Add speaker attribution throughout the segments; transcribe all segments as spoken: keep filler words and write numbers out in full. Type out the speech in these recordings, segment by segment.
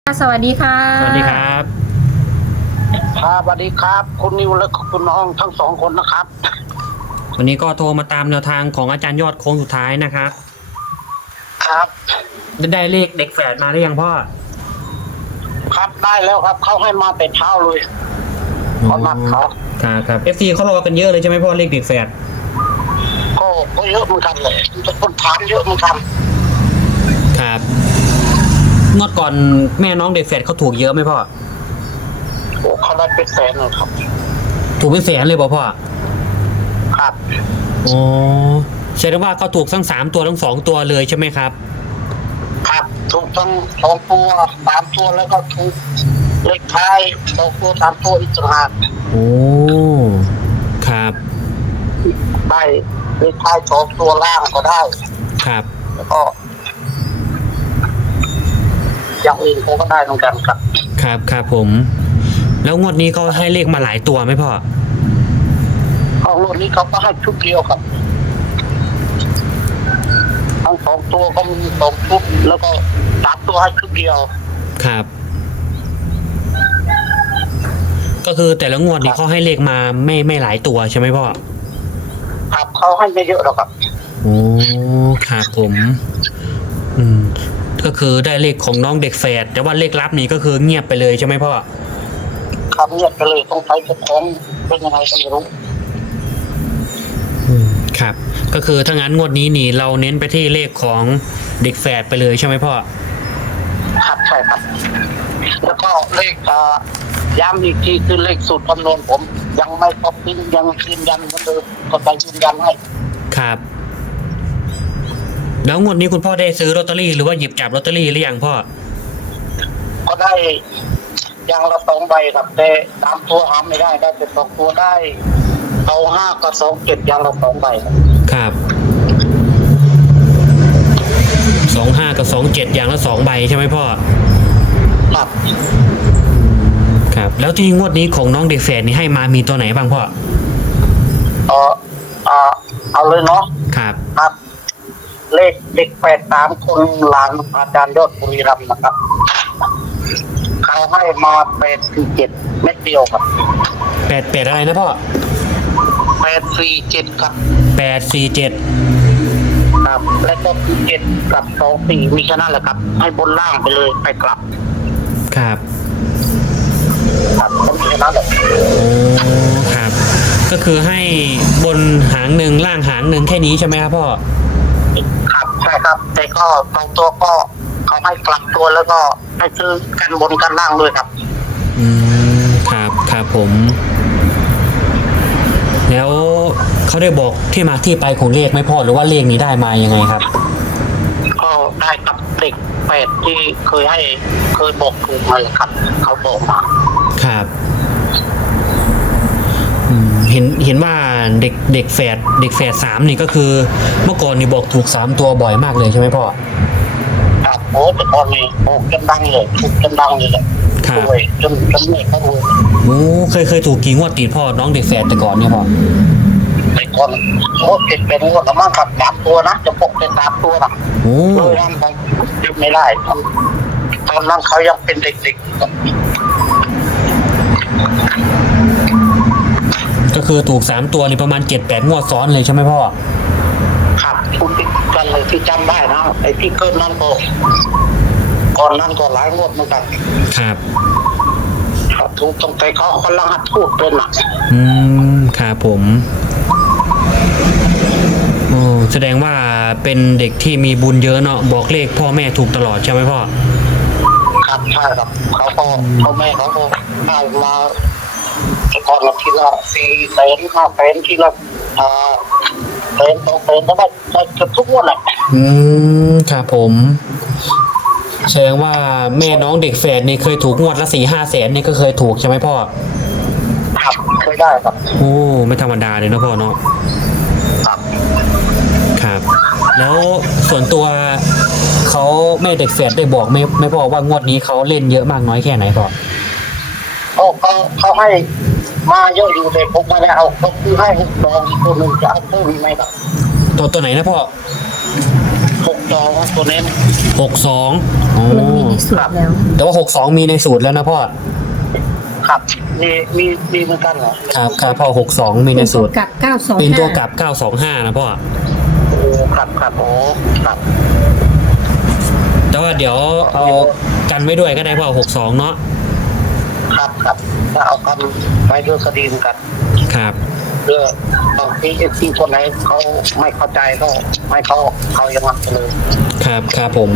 Speaker 1: สวัสดีค่ะ
Speaker 2: สวัสดีครับ
Speaker 3: ครับสวัสดีครับคุณนิวและคุณน้องทั้งสองคนนะครับ
Speaker 2: วันนี้ก็โทรมาตามแนวทางของอาจารย์ยอดโค้งสุดท้ายนะครับ
Speaker 3: ครับ
Speaker 2: ได้ได้เลขเด็กแฝดมาหรือยังพ่อ
Speaker 3: ครับได้แล้วครับเขาให้มาแต่เช้าเลยเขานัดเขา
Speaker 2: ครับครับเอฟซีเขารอกันเยอะเลยใช่ไหมพ่อเลขเด็กแฝด
Speaker 3: ก็ก็เยอะเหมือนกันเลยคนถามเยอะเหมือนกัน
Speaker 2: ครับงวดก่อนแม่น้องเด็กแฝดเขาถูกเยอะไหมพ่อ
Speaker 3: โอ้เขาได้เป็นแสนเลยครับ
Speaker 2: ถูกเป็นแสนเลยป่ะพ่อ
Speaker 3: ครับ
Speaker 2: อ๋อแสดงว่าเขาถูกทั้งสามตัวทั้งสองตัวเลยใช่ไหมครับ
Speaker 3: ครับถูกทั้งสองตัวสามตัวแล้วก็ถูกเลขท้ายสองตัวสามตัวอีกต่างหาก
Speaker 2: โอ้ครับ
Speaker 3: ได้เลขท้ายสองตัวล่างก็ได้
Speaker 2: ครับ
Speaker 3: แล้วก็อย่างอื่นเขาก็ได้เหมือนกันครับ
Speaker 2: ครับครับผมแล้วงวดนี้เขาให้เลขมาหลายตัวไหมพ่อ
Speaker 3: ของรุ่นนี้เขาก็ให้ชุดเดียวครับทั้งสองตัวก็มีสองชุดแล้วก็สามตัวให้ชุดเดียว
Speaker 2: ครับก็คือแต่ละงวดนี้เขาให้เลขมาไม่ไม่หลายตัวใช่ไหมพ่อ
Speaker 3: ครับเขาให้ไม่เยอะหรอกครับ
Speaker 2: โอ้ครับผมอืมก็คือได้เลขของน้องเด็กแฝดแต่ว่าเลขลับนี้ก็คือเงียบไปเลยใช่ไหมพ่อ
Speaker 3: ครับเงียบไปเลยต้องใช้เจ้าของเป็นยังไงก็ไม่รู้
Speaker 2: อืมครับก็คือถ้างั้นงวดนี้นี่เราเน้นไปที่เลขของเด็กแฝดไปเลยใช่ไหมพ่อ
Speaker 3: ครับใช่ครับแล้วก็เลขอ่าย้ำอีกทีคือเลขสูตรคำนวณผมยังไม่ครบยังยืนยันเหมือนเดิมก็ไปยืนยันให้
Speaker 2: ครับแล้วงวดนี้คุณพ่อได้ซื้อลอตเตอรี่หรือว่าหยิบจับลอตเตอรี่หรือยังพ่อ
Speaker 3: ก็ได้ยังละสองใบครับแต่สามตัวหาไม่ได้ได้แต่สองตัวได้เอาห้ากับสองเจ็ดยังละสองใบ
Speaker 2: ครับสองห้ากับสองเจ็ดอย่างละสองใบใช่ไหมพ่อ
Speaker 3: ครับ
Speaker 2: ครับแล้วที่งวดนี้ของน้องเด็กแฝดนี่ให้มามีตัวไหนบ้างพ่อ
Speaker 3: เออเออเอาเลยเนาะ
Speaker 2: ครับ
Speaker 3: ครับเลขเด็กแปดสามคนหลานอาจารย์ยอดบุรีรัมย์นะครับเขาให้มาแปดสี่เจ็ดเม็ดเดียวครับ
Speaker 2: แปดแปดอะไรนะพ่อ
Speaker 3: แปดสี่เจ็ดครับ
Speaker 2: แปดสี่เจ็ด
Speaker 3: ครับและก็เจ็ดกับสองสี่มีแค่นั้นแหละครับให้บนล่างไปเลยไปกลับ
Speaker 2: ครับ
Speaker 3: ครับผมแค่นั้นแหละ
Speaker 2: โอ้ครับก็คือให้บนหางหนึ่งล่างหางหนึ่งแค่นี้ใช่ไหมครับพ่อ
Speaker 3: ครับใช่ครับแต่ก็สองตัวก็เขาให้กลับตัวแล้วก็ให้ซื้อกันบนกันล่างด้วยครับ
Speaker 2: อืมครับครับผมแล้วเขาได้บอกที่มาที่ไปของเลขไหมพ่อหรือว่าเลขนี้ได้มายังไงครับ
Speaker 3: ก็ได้กับเด็กแปดที่เคยให้เคยบอกถูกมาเลยครับเขาบอกมา
Speaker 2: ครับเห็นเห็นว่าเด็กเด็กแฝดเด็กแฝดสามนี่ก็คือเมื่อก่อนนี่บอกถูกสามตัวบ่อยมากเลยใช่ไหมพ่อ
Speaker 3: ครับโอ้แต่ตอนนี้โอ้จนดังเลยถูกจนดังเลยแหละรวยจนจนเหนื่อยเขารวย
Speaker 2: โอ้เคยเคยถูกกี่งวดติดพ่อน้องเด็กแฝดแต่ก่อนเนี่ยพ่อ
Speaker 3: แต่ก่อนโอ้ติดเป็นงวดละมั่งครับสามตัวนะจะปกเป็นสามตัวนะ
Speaker 2: โอ้
Speaker 3: เลยนั่นไปยึดไม่ได้ตอนตอนนั้นเขายังเป็นเด็กๆ
Speaker 2: ก็คือถูกสามตัวนี่ประมาณเจ็ดแปดงวดซ้อนเลยใช่ไหมพ่อ
Speaker 3: ครับถูกติดกันเลยที่จำได้นะไอ้ที่เกินนั่นก็ก่อนนั่นก็หลายงวดเหมือนกัน
Speaker 2: ครับ
Speaker 3: ครับถูกตรงใจเขาคนละหัดพูดเป็นอ่ะ
Speaker 2: อืมครับผมโอ้แสดงว่าเป็นเด็กที่มีบุญเยอะเนาะบอกเลขพ่อแม่ถูกตลอดใช่ไหมพ่อ
Speaker 3: ครับใช่ครับเขาก็พ่อแม่เขาก็ได้มาก่อนเราทีละสี่แสนห้าแสนทีละอ่าแสนสองแสนก็ได้ได้ทุกวันแหละ
Speaker 2: อืมครับผมแสดงว่าแม่น้องเด็กแฝดนี่เคยถูกงวดละสี่ห้าแสนนี่ก็เคยถูกใช่ไหมพ่อ
Speaker 3: ครับเคยได้ครับ
Speaker 2: โอ้ไม่ธรรมดาเลยนะพ่อเนาะ
Speaker 3: ครับ
Speaker 2: ครับแล้วส่วนตัวเขาแม่เด็กแฝดได้บอกไม่ไม่พ่อว่างวดนี้เขาเล่นเยอะมากน้อยแค่ไหนพ่อ
Speaker 3: โอ้เขาเขาให้มาเยอะอยู่แต่ผมไม่ได้เอาเขาคือให้หกดองอีกตัวหนึ่งจะเอาเพิ่มไหมครับ
Speaker 2: ตัวตัวไหนนะพ่อ
Speaker 3: หกสองตัวเน้น
Speaker 2: หกสองอ๋อ
Speaker 1: มันมีในสูตรแล้ว
Speaker 2: แต่ว่าหกสองมีในสูตรแล้วนะพ่อ
Speaker 3: ครับมีมีมีเหมือนกันเหรอ
Speaker 2: ครับครับพ่อหกสองมีในสูตร
Speaker 1: กับเก้าสอง
Speaker 2: เป็นตัว
Speaker 1: ห้า
Speaker 2: กลับเก้าสองห้านะพ่อ
Speaker 3: โอ้ครับครับโอ้ครับ
Speaker 2: แต่ว่าเดี๋ยวเอากันไว้ด้วยก็ได้พ่อหกสองเนาะ
Speaker 3: ครับครับถ้าเอาคำไปด้วยคดีเหมือนกัน
Speaker 2: ครับ
Speaker 3: เพื่อบางทีที่คนไหนเขาไม่เข้าใจก็ไม่เขาเขาอย่างนั้นไปเลย
Speaker 2: ครับครับผม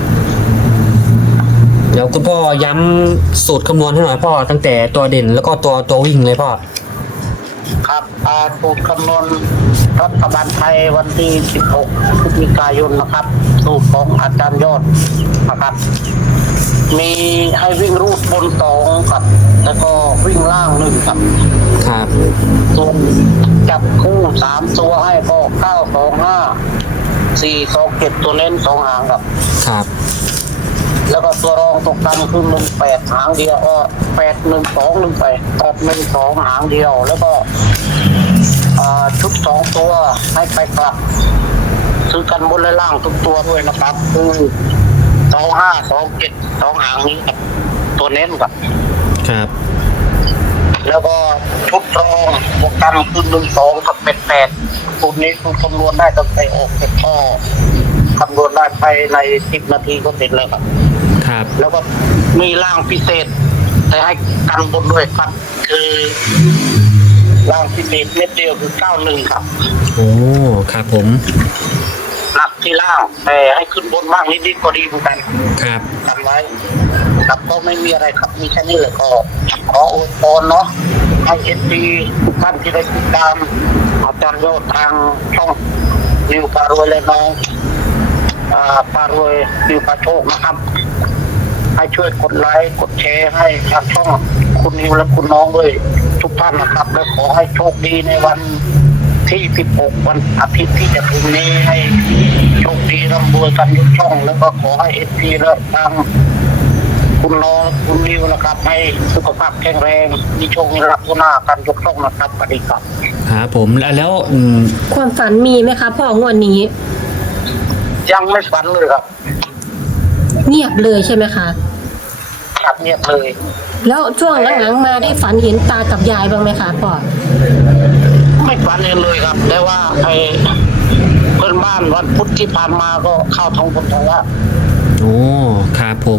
Speaker 2: เดี๋ยวคุณพ่อย้ำสูตรคำนวณให้หน่อยพ่อตั้งแต่ตัวเด่นแล้วก็ตัวตัววิ่งเลยพ่อ
Speaker 3: ครับอาสูตรคำนวณรัฐบาลไทยวันที่สิบหกพฤศจิกายนนะครับสูตรของอาจารย์ยอดนะครับ มีให้วิ่งรูดบนสองครับ แล้วก็วิ่งล่างหนึ่งครับ
Speaker 2: ครับ
Speaker 3: ส่วนจับคู่สามตัวให้ก็เก้าสองห้าสี่สองเจ็ดตัวเน้นสองหางครับ
Speaker 2: ครับ
Speaker 3: แล้วก็ตัวรองตกกันคือหนึ่งแปดหางเดียวก็แปดหนึ่งสองหนึ่งแปดแปดหนึ่งสองหางเดียว แล้วก็อ่าชุดสองตัวให้ไปกลับซื้อกันบนและล่างทุกตัวด้วยนะครับ คือสองห้าสองเจ็ดสองหางนี้ครับตัวเน้นครับ
Speaker 2: ครับ
Speaker 3: แล้วก็ชุดรองตกกันคือหนึ่งสองกับแปดแปดสูตรนี้คือคำนวณได้ตั้งแต่ออกเป็นข้อคำนวณได้ภายในสิบนาทีก็เสร็จแล้วครับ
Speaker 2: ครับ
Speaker 3: แล้วก็มีร่างพิเศษ แต่ให้กันบนด้วยครับ คือร่างพิเศษเม็ดเดียวคือเก้าหนึ่งครับ
Speaker 2: โอ้ครับผม
Speaker 3: หนักที่ล่าง แต่ให้ขึ้นบนบ้างนิดๆก็ดีเหมือนกัน
Speaker 2: ครับ
Speaker 3: กันไว้ครับก็ไม่มีอะไรครับมีแค่นี้เลยก็ขออวยพรเนาะให้เอฟซีทุกท่านที่ได้ติดตามอาจารย์โยธทางช่องนิวปารวยและน้องอ่าปารวยนิวปาโชคนะครับ ให้ช่วยกดไลค์กดแชร์ให้ทางช่องคุณนิวและคุณน้องด้วยทุกท่านนะครับ และขอให้โชคดีในวันที่สิบหกวันอาทิตย์ที่จะถึงนี้ให้โชคดีร่ำรวยกันทุกช่อง แล้วก็ขอให้เอฟซีและทางคุณน้องคุณนิวนะครับ ให้สุขภาพแข็งแรงมีโชคมีลาภทุกหน้ากันยกช่องนะครับสวัสดีครับ
Speaker 2: ครับผมแล้วแล้วอืม
Speaker 1: ความฝันมีไหมคะพ่องวดนี้
Speaker 3: ยังไม่ฝันเลยครับ
Speaker 1: เงียบเลยใช่ไหมคะ
Speaker 3: ขับเงียบเลย
Speaker 1: แล้วช่วงหลังๆมาได้ฝันเห็นตากับยายบ้างไหมคะพ่อ
Speaker 3: ไม่ฝันเองเลยครับแต่ว่าไอ้เพื่อนบ้านวันพุธที่ผ่านมาก็เข้าท้องผมท้องว่า
Speaker 2: โอ้ครับผม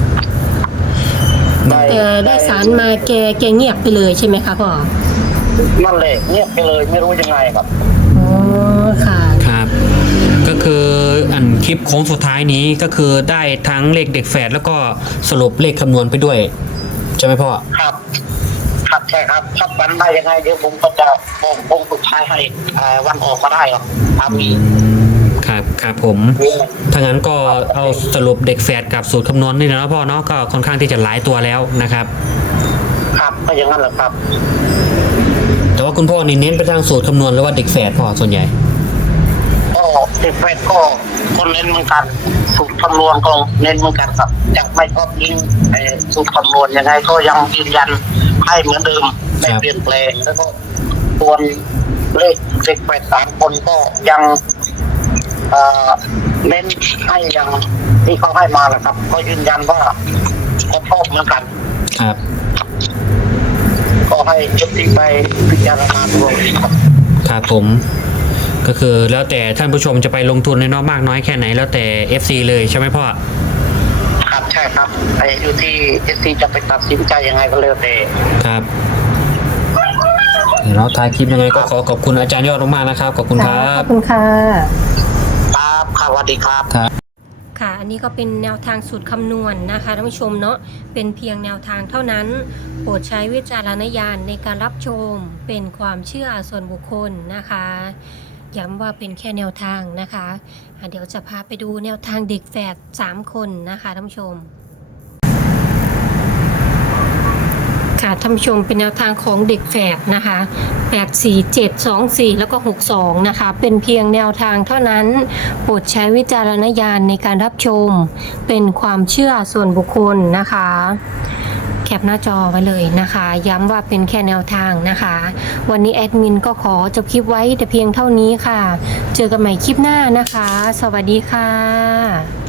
Speaker 1: แต่ได้สารมาแกแกเงียบไปเลยใช่ไหมคะพ่อ
Speaker 3: นั่นเลยเงียบไปเลยไม่รู้ยังไงครับ
Speaker 1: อ๋อค่ะ
Speaker 2: ครับ ก็คืออันคลิปโค้งสุดท้ายนี้ก็คือได้ทั้งเลขเด็กแฝดแล้วก็สรุปเลขคำนวณไปด้วยใช่ไหมพ่อ
Speaker 3: ครับครับใช่ครับถ้าฝันได้ยังไงเดี๋ยวผมก็จะบอกผมสุดท้ายให้อ่าวันออกก็ได้ครับถ้ามี
Speaker 2: ครับครับผม
Speaker 3: มี
Speaker 2: ถ้างั้นก็เอาสรุปเด็กแฝดกับสูตรคำนวณนี่นะพ่อเนาะก็ค่อนข้างที่จะหลายตัวแล้วนะครับ
Speaker 3: ครับก็อย่างนั้นแหละครับ
Speaker 2: แต่ว่าคุณพ่อนี่เน้นไปทางสูตรคำนวณหรือว่าเด็กแฝดพ่อส่วนใหญ่
Speaker 3: ก็เด็กแฟนก็คนเน้นเหมือนกันสูตรคำนวณก็เน้นเหมือนกันครับยังไม่ชอบยิงไอ้สูตรคำนวณยังไงก็ยังยืนยันให้เหมือนเดิมไม่เปลี่ยนแปลงแล้วก็ส่วนเลขเด็กแปดสามคนก็ยังเอ่อเน้นให้ยังที่เขาให้มาแหละครับ ก็ยืนยันว่าเขาชอบเหมือนกัน
Speaker 2: ครับ
Speaker 3: ก็ให้เอฟซีไปพิจารณาดูครับ
Speaker 2: ครับผมก็คือแล้วแต่ท่านผู้ชมจะไปลงทุนในนอกมากน้อยแค่ไหนแล้วแต่ เอฟ ซี เลยใช่ไหมพ่อ
Speaker 3: ครับใช่ครับไอ้อยู่ที่เอฟซีจะไปตัดสินใจยังไงก็แล้วแต่
Speaker 2: ครับแล้วท้ายคลิปยังไงก็ขอขอบคุณอาจารย์ยอดมากๆนะครับขอบคุณครั
Speaker 1: ข
Speaker 2: บ
Speaker 1: อบคุณค่ะ
Speaker 3: ครับค่ะสวัสดีครับ
Speaker 2: ครับ
Speaker 1: ค่ะ อันนี้ก็เป็นแนวทางสูตรคำนวณนะคะท่านผู้ชมเนาะ เป็นเพียงแนวทางเท่านั้น โปรดใช้วิจารณญาณในการรับชม เป็นความเชื่อส่วนบุคคลนะคะ ย้ำว่าเป็นแค่แนวทางนะคะอ่ะเดี๋ยวจะพาไปดูแนวทางเด็กแฝดสามคนนะคะท่านผู้ชม ค่ะท่านผู้ชมเป็นแนวทางของเด็กแฝดนะคะแปด สี่ เจ็ด สอง สี่ แล้วก็หก สองนะคะเป็นเพียงแนวทางเท่านั้นโปรดใช้วิจารณญาณในการรับชมเป็นความเชื่อส่วนบุคคลนะคะแคปหน้าจอไว้เลยนะคะ ย้ำว่าเป็นแค่แนวทางนะคะ วันนี้แอดมินก็ขอจบคลิปไว้แต่เพียงเท่านี้ค่ะ เจอกันใหม่คลิปหน้านะคะ สวัสดีค่ะ